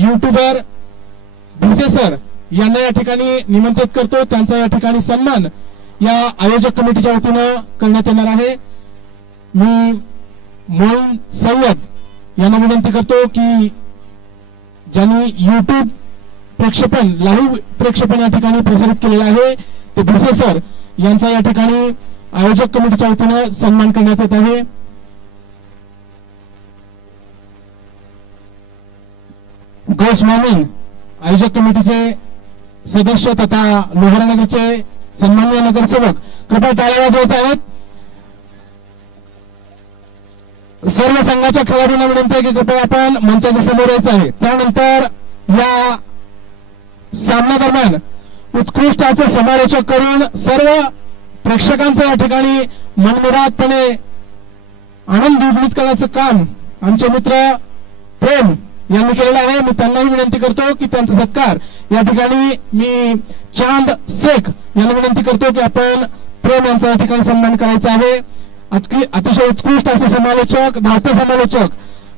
YouTuber Bhise sir यांना या ठिकाणी निमंत्रित करतो. त्यांचा या ठिकाणी सन्मान या आयोजक कमिटीच्या वतीनं करण्यात येणार आहे. मी मोईन सय्यद यांना विनंती करतो की ज्यांनी युट्यूब प्रक्षेपण लाईव्ह प्रक्षेपण या ठिकाणी प्रसारित केलेलं आहे ते भिसे सर यांचा या ठिकाणी आयोजक कमिटीच्या वतीनं सन्मान करण्यात येत आहे. गौस मोमीन आयोजक कमिटीचे सदस्य तथा लोहारा नगरचे सन्माननीय नगरसेवक कृपया टाळ्या वाजवायच्या आहेत. सर्व संघाच्या खेळाडूंना विनंती आहे की कृपया आपण मंचाच्या समोर यायचं आहे. त्यानंतर या सामना दरम्यान उत्कृष्ट असं समालोचक करून सर्व प्रेक्षकांचं या ठिकाणी मनमुरादपणे आनंद द्विगुणित करण्याचं काम आमचे मित्र प्रेम यांनी केलेलं आहे. मी त्यांनाही विनंती करतो की त्यांचा सत्कार या ठिकाणी मी चांद शेख यांना विनंती करतो की आपण प्रेम यांचा या ठिकाणी सन्मान करायचा आहे. अतिशय उत्कृष्ट असे समालोचक, धावते समालोचक,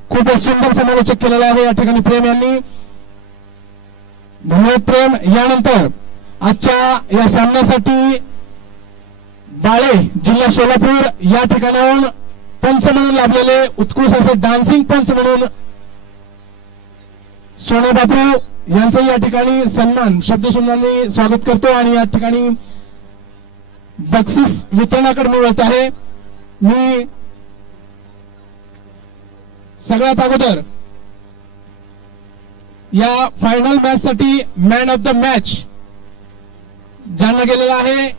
खूप सुंदर समालोचक केलेला आहे या ठिकाणी प्रेम यांनी. धन्यवाद प्रेम. यानंतर आजच्या या सामन्यासाठी बाळे जिल्हा सोलापूर या ठिकाणाहून पंच म्हणून लाभलेले उत्कृष्ट असे डान्सिंग पंच म्हणून सोने बापू यांचं या ठिकाणी सन्मान शब्दसुमनांनी स्वागत करतो आणि या ठिकाणी बक्षीस वितरणाकडे मिळत आहे. मी सगळ्यात अगोदर या फायनल मॅच साठी मॅन ऑफ द मॅच ज्यांना गेलेला आहे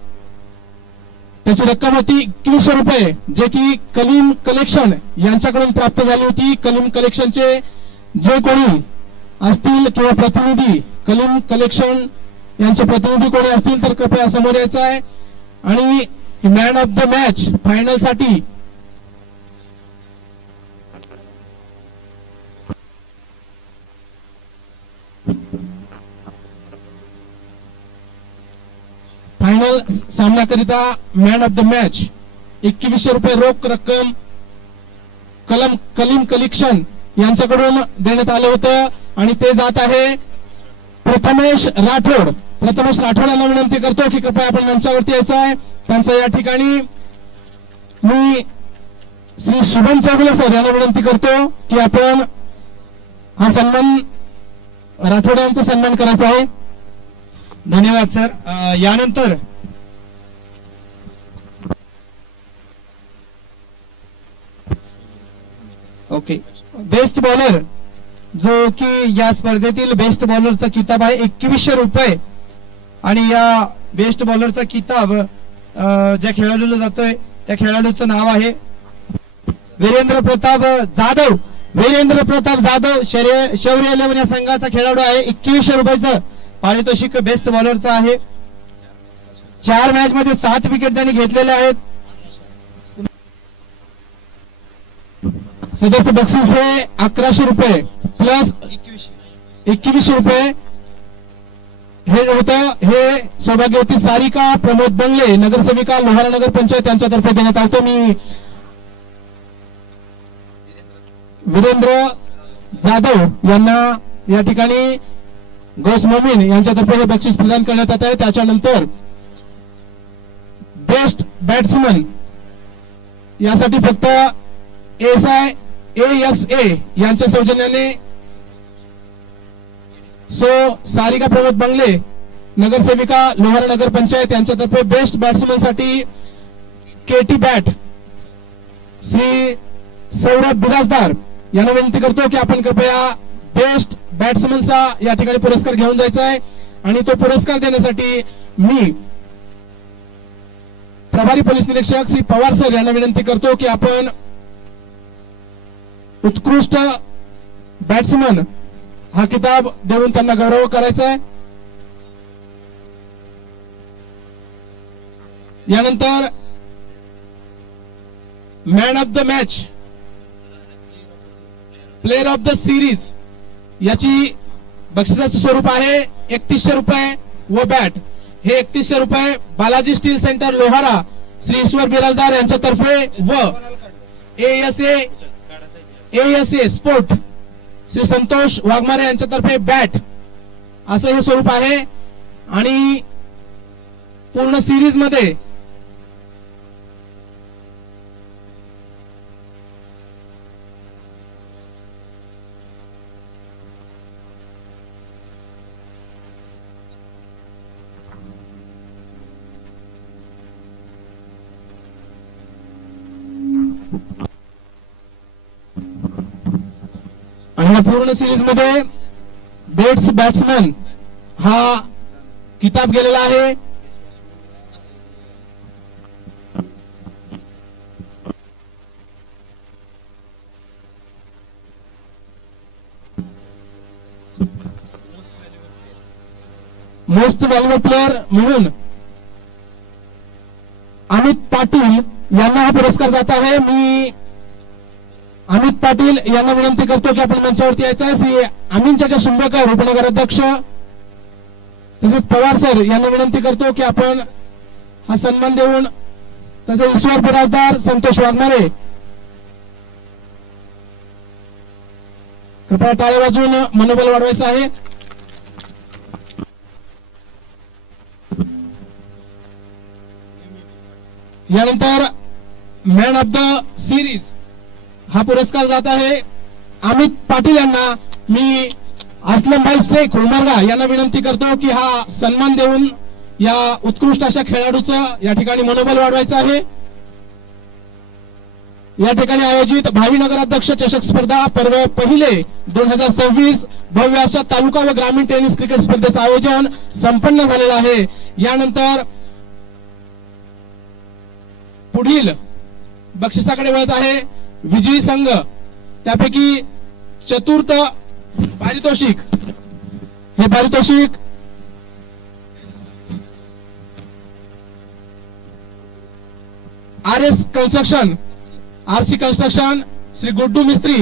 त्याची रक्कम होती 2100 रुपये, जे की कलीम कलेक्शन यांच्याकडून प्राप्त झाली होती. कलीम कलेक्शनचे जे कोणी असतील किंवा प्रतिनिधी, कलीम कलेक्शन यांचे प्रतिनिधी कोणी असतील तर कृपया समोर यायचं आहे. आणि man of the match final साठी फायनल सामन्याकरिता मॅन ऑफ द मॅच 2100 रुपये रोख रक्कम कलीम कलेक्शन यांच्याकडून देण्यात आलं होतं आणि ते जात आहे प्रथमेश राठोड. प्रथमेश राठोड यांना विनंती करतो की कृपया आपण मंचावरती यायचं आहे. त्यांचं या ठिकाणी मी श्री शुभम चौगुले सर यांना विनंती करतो की आपण हा सन्मान राठोड यांचा सन्मान करायचा आहे. धन्यवाद सर. यानंतर ओके, बेस्ट बॉलर जो की या स्पर्धेतील बेस्ट बॉलरचा किताब आहे 2100 रुपये आणि या बेस्ट बॉलरचा किताब ज्या खेळाडूला जातोय त्या खेळाडूचं नाव आहे वीरेंद्र प्रताप जाधव. वीरेंद्र प्रताप जाधव शौर्य 11 या संघाचा खेळाडू आहे. 2100 रुपयाचं पारितोषिक बेस्ट बॉलरचं आहे. 4 मॅच मध्ये 7 विकेट त्यांनी घेतलेले आहेत. सध्याचं बक्षीस हे 1100 रुपये प्लस 2100 रुपये हे होतं. हे सौभाग्यवती सारिका प्रमोद बंगले नगरसेविका लोहारा नगर पंचायत यांच्यातर्फे देण्यात आलं. मी वीरेंद्र जाधव यांना या ठिकाणी गौस मोमीन यांच्यातर्फे हे बक्षीस प्रदान करण्यात येत आहे. त्याच्यानंतर बेस्ट बॅट्समन यासाठी फक्त ASA यांच्या सौजन्याने सारिका प्रमोद बंगले नगरसेविका लोहारा नगर पंचायत यांच्यातर्फे बेस्ट बॅट्समन साठी KT बॅट श्री सौरभ बिराजदार यांना विनंती करतो की आपण कृपया बेस्ट बॅट्समनचा या ठिकाणी पुरस्कार घेऊन जायचा आहे. आणि तो पुरस्कार देण्यासाठी मी प्रभारी पोलीस निरीक्षक श्री पवार सर यांना विनंती करतो की आपण उत्कृष्ट बॅट्समन हा किताब देऊन त्यांना गौरव करायचा आहे. यानंतर man of the match, player of the series याची बक्षिसाचं स्वरूप आहे 3100 रुपये व बॅट हे 3100 रुपये बालाजी स्टील सेंटर लोहारा श्री ईश्वर बिराजदार यांच्यातर्फे व ASA स्पोर्ट श्री संतोष वाघमारे यांच्यातर्फे बॅट असं हे स्वरूप आहे आणि पूर्ण सिरीज मध्ये आणि या पूर्ण सिरीज मध्ये बेस्ट बॅट्समन हा किताब गेलेला आहे. मोस्ट व्हॅल्युएबल प्लेअर म्हणून अमित पाटील यांना हा पुरस्कार जात आहे. मी अमित पाटील यांना विनंती करतो की आपण मंचावरती यायचं आहे. श्री अमीन चाचा सुंबेकर उपनगर अध्यक्ष तसेच पवार सर यांना विनंती करतो की आपण हा सन्मान देऊन तसेच ईश्वर बिराजदार संतोष वाघमारे कृपया टाळ्या वाजवून मनोबल वाढवायचं आहे. यानंतर मॅन ऑफ द सिरीज हा पुरस्कार जात आहे अमित पाटील यांना. मी असलमभाई शेख उमरगा यांना विनंती करतो की हा सन्मान देऊन या उत्कृष्ट अशा खेळाडूचं या ठिकाणी मनोबल वाढवायचं आहे. या ठिकाणी आयोजित भावी नगराध्यक्ष चषक स्पर्धा पर्व पहिले 2026 भव्य अशा तालुका व ग्रामीण टेनिस क्रिकेट स्पर्धेचं आयोजन संपन्न झालेलं आहे. यानंतर पुढील बक्षिसाकडे वळत आहे विजयी संघ. त्यापैकी चतुर्थ पारितोषिक हे पारितोषिक आरसी कन्स्ट्रक्शन श्री गुड्डू मिस्त्री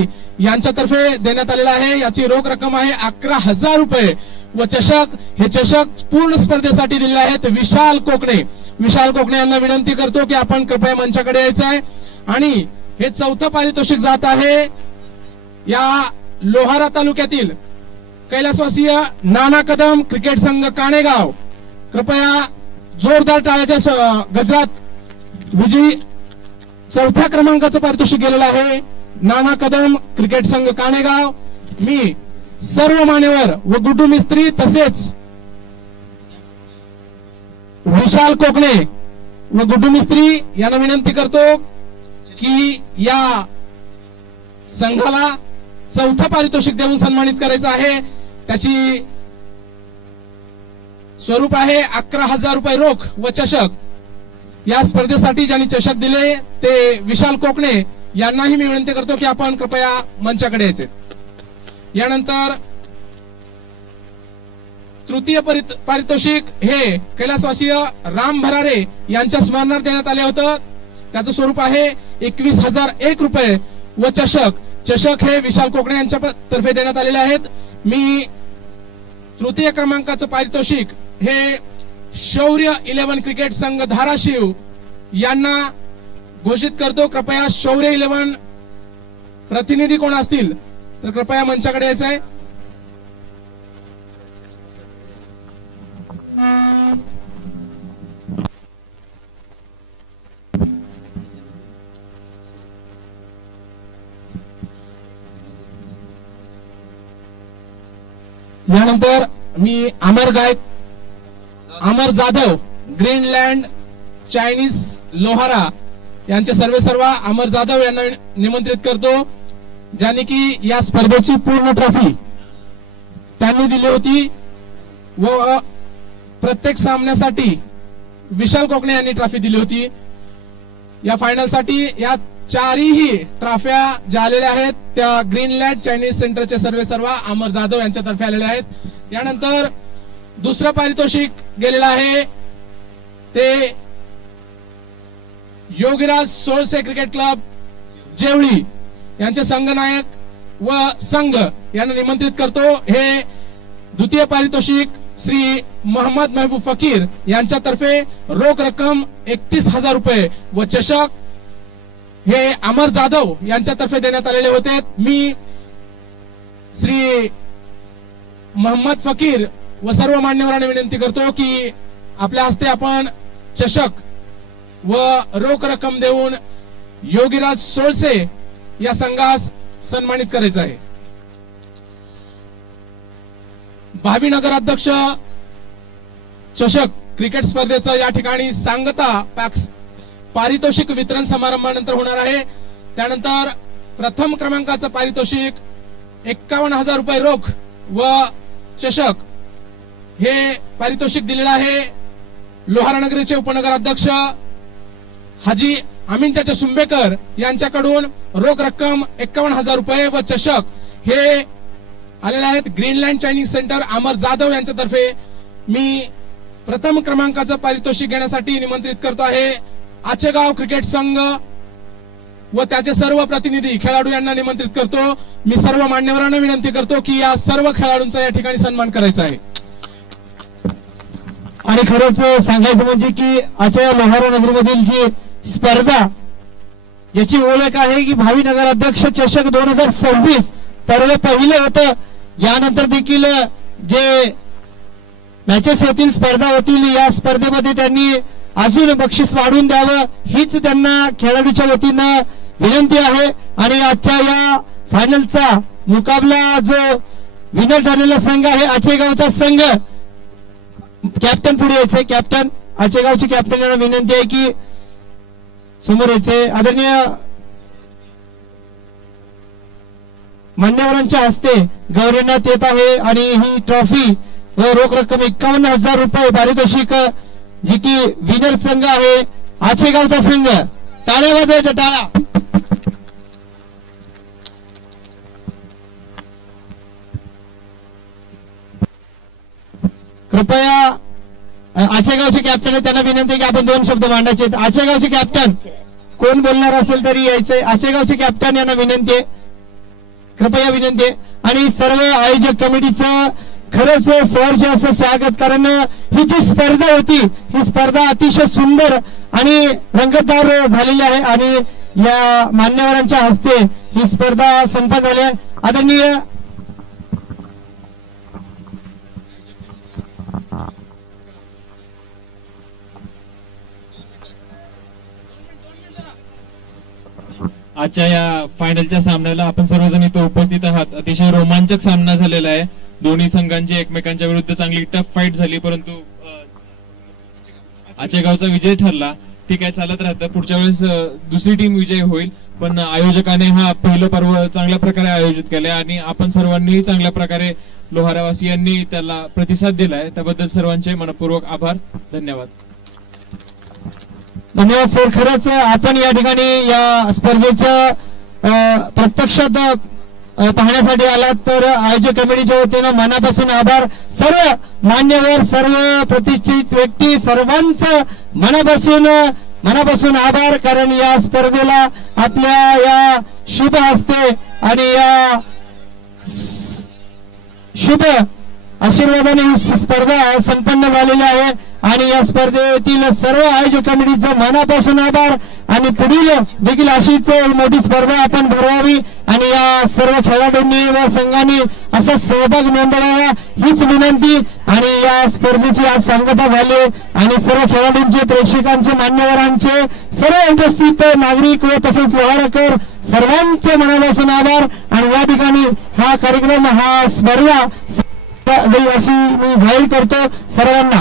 यांच्यातर्फे देण्यात आलेला आहे. याची रोख रक्कम आहे 11,000 रुपये व चषक हे चषक पूर्ण स्पर्धेसाठी दिलेले आहेत विशाल कोकणे यांना विनंती करतो की आपण कृपया मंचाकडे यायचं आहे. आणि हे चौथं पारितोषिक जात आहे या लोहारा तालुक्यातील कैलासवासीय नाना कदम क्रिकेट संघ काणेगाव. कृपया जोरदार टाळ्याच्या गजरात विजयी चौथ्या क्रमांकाचं पारितोषिक गेलेलं आहे नाना कदम क्रिकेट संघ काणेगाव. मी सर्व मान्यवर व गुड्डू मिस्त्री तसेच विशाल कोकणे व गुड्डू मिस्त्री यांना विनंती करतो की या संघाला चौथं पारितोषिक देऊन सन्मानित करायचं आहे. त्याची स्वरूप आहे 11,000 रुपये रोख व चषक. या स्पर्धेसाठी ज्यांनी चषक दिले ते विशाल कोकणे यांनाही मी विनंती करतो की आपण कृपया मंचाकडे यायचे. यानंतर तृतीय पारितोषिक हे कैलासवासीय राम भरारे यांच्या स्मरणार्थ देण्यात आले होतं. त्याचं स्वरूप आहे 21,001 रुपये व चषक हे विशाल कोकणे यांच्या तर्फे देण्यात आलेले आहेत. मी तृतीय क्रमांकाचं पारितोषिक हे शौर्य 11 क्रिकेट संघ धाराशिव यांना घोषित करतो. कृपया शौर्य 11 प्रतिनिधी कोण असतील तर कृपया मंचाकडे यायचं आहे. यानंतर मी अमर जाधव ग्रीनलँड चायनीज लोहारा यांचे सर्व अमर जाधव यांना निमंत्रित करतो ज्यांनी की या स्पर्धेची पूर्ण ट्रॉफी त्यांनी दिली होती व प्रत्येक सामन्यासाठी विशाल कोकणे यांनी ट्रॉफी दिली होती. या फायनल साठी या चारही ट्रॉफ्या ज्या आलेल्या आहेत त्या ग्रीनलँड चायनीज सेंटरचे सर्व अमर जाधव यांच्यातर्फे आलेले आहेत. यानंतर दुसरं पारितोषिक गेलेलं आहे ते योगीराज सोळसे क्रिकेट क्लब जेवळी यांचे संघनायक व संघ यांना निमंत्रित करतो. हे द्वितीय पारितोषिक श्री मोहम्मद महबूब फकीर यांच्यातर्फे रोख रक्कम 31,000 रुपये व चषक हे अमर जाधव यांच्यातर्फे देण्यात आलेले होते. मी श्री मोहम्मद फकीर व सर्व मान्यवरांना विनंती करतो की आपल्या हस्ते आपण चषक व रोख रक्कम देऊन योगीराज सोळसे या संघास सन्मानित करायचं आहे. भावी नगराध्यक्ष चषक क्रिकेट स्पर्धेचं या ठिकाणी सांगता पारितोषिक वितरण समारंभानंतर होणार आहे. त्यानंतर प्रथम क्रमांकाचं पारितोषिक 51,000 रुपये रोख व चषक हे पारितोषिक दिलेलं आहे. लोहारा नगरीचे उपनगराध्यक्ष हाजी अमीन चाचा सुंबेकर यांच्याकडून रोख रक्कम 51,000 रुपये व चषक हे आलेले आहेत. ग्रीनलँड चायनीज सेंटर अमर जाधव यांच्यातर्फे मी प्रथम क्रमांकाचं पारितोषिक घेण्यासाठी निमंत्रित करतो आहे. आचेगाव क्रिकेट संघ व त्याचे सर्व प्रतिनिधी खेळाडू यांना निमंत्रित करतो. मी सर्व मान्यवरांना विनंती करतो की या सर्व खेळाडूंचा या ठिकाणी सन्मान करायचा आहे. आणि खरंच सांगायचं म्हणजे की आजच्या लोहारा नगरीमधील जी स्पर्धा याची ओळख आहे की भावी नगराध्यक्ष चषक 2026 पर्व पहिलं होतं. यानंतर देखील जे मॅचेस होतील, स्पर्धा होतील, या स्पर्धेमध्ये त्यांनी अजून बक्षीस वाढवून द्यावं हीच त्यांना खेळाडूच्या वतीनं विनंती आहे. आणि आजच्या या फायनलचा मुकाबला जो विनर ठरलेला संघ आहे आचेगावचा संघ, कॅप्टन पुढे यायचे. कॅप्टन आचेगावचे कॅप्टन यांना विनंती आहे की समोर यायचे. आदरणीय मान्यवरांच्या हस्ते गौरवण्यात येत आहे आणि ही ट्रॉफी व रोख रक्कम 51,000 रुपये पारितोषिक जी की विनर संघ आहे आचेगावचा संघ. टाळ्या वाजवायच्या, टाळा. कृपया आचेगावचे कॅप्टन आहे त्यांना विनंती की आपण 2 शब्द मांडायचे. आचेगावचे कॅप्टन कोण बोलणार असेल तरी यायचंय. आचेगावचे कॅप्टन यांना विनंती आहे, कृपया विनंती आहे. आणि सर्व आयोजक कमिटीचं खरंच सहर्ष असं स्वागत, कारण ही जी स्पर्धा होती ही स्पर्धा अतिशय सुंदर आणि रंगतदार झालेली आहे आणि या मान्यवरांच्या हस्ते ही स्पर्धा संपन्न झाली आहे. आदरणीय आजच्या या फायनलच्या सामन्याला आपण सर्वजण इथे उपस्थित आहात. अतिशय रोमांचक सामना झालेला आहे. दोन्ही संघांची एकमेकांच्या विरुद्ध चांगली टफ फाईट झाली, परंतु आचेगावचा विजय ठरला. ठीक आहे, चालत राहतं. पुढच्या वेळेस दुसरी टीम विजयी होईल. पण आयोजकाने हा पहिलं पर्व चांगल्या प्रकारे आयोजित केलंय आणि आपण सर्वांनी चांगल्या प्रकारे लोहारावासियांनी त्याला प्रतिसाद दिलाय. त्याबद्दल सर्वांचे मनपूर्वक आभार, धन्यवाद. धन्यवाद सर. खरंच आपण या ठिकाणी या स्पर्धेच्या प्रत्यक्षात पाहण्यासाठी आलात तर आयोजक कमिटीच्या वतीनं मनापासून आभार. सर्व मान्यवर, सर्व प्रतिष्ठित व्यक्ती, सर्वांचं मनापासून आभार, कारण या स्पर्धेला आपल्या या शुभ हस्ते आणि या शुभ आशीर्वादाने ही स्पर्धा संपन्न झालेली आहे. आणि या स्पर्धेतील सर्व आयोजक कमिटीचं मनापासून आभार आणि पुढील देखील अशीच मोठी स्पर्धा आपण भरवावी आणि या सर्व खेळाडूंनी व संघांनी असा सहभाग नोंदवावा हीच विनंती. आणि या स्पर्धेची आज सांगता झाली आणि सर्व खेळाडूंचे, प्रेक्षकांचे, मान्यवरांचे, सर्व उपस्थित नागरिक व तसेच लोहारकर सर्वांचे मनापासून आभार. आणि या ठिकाणी हा कार्यक्रम, हा स्पर्धा अशी मी जाहीर करतो सर्वांना.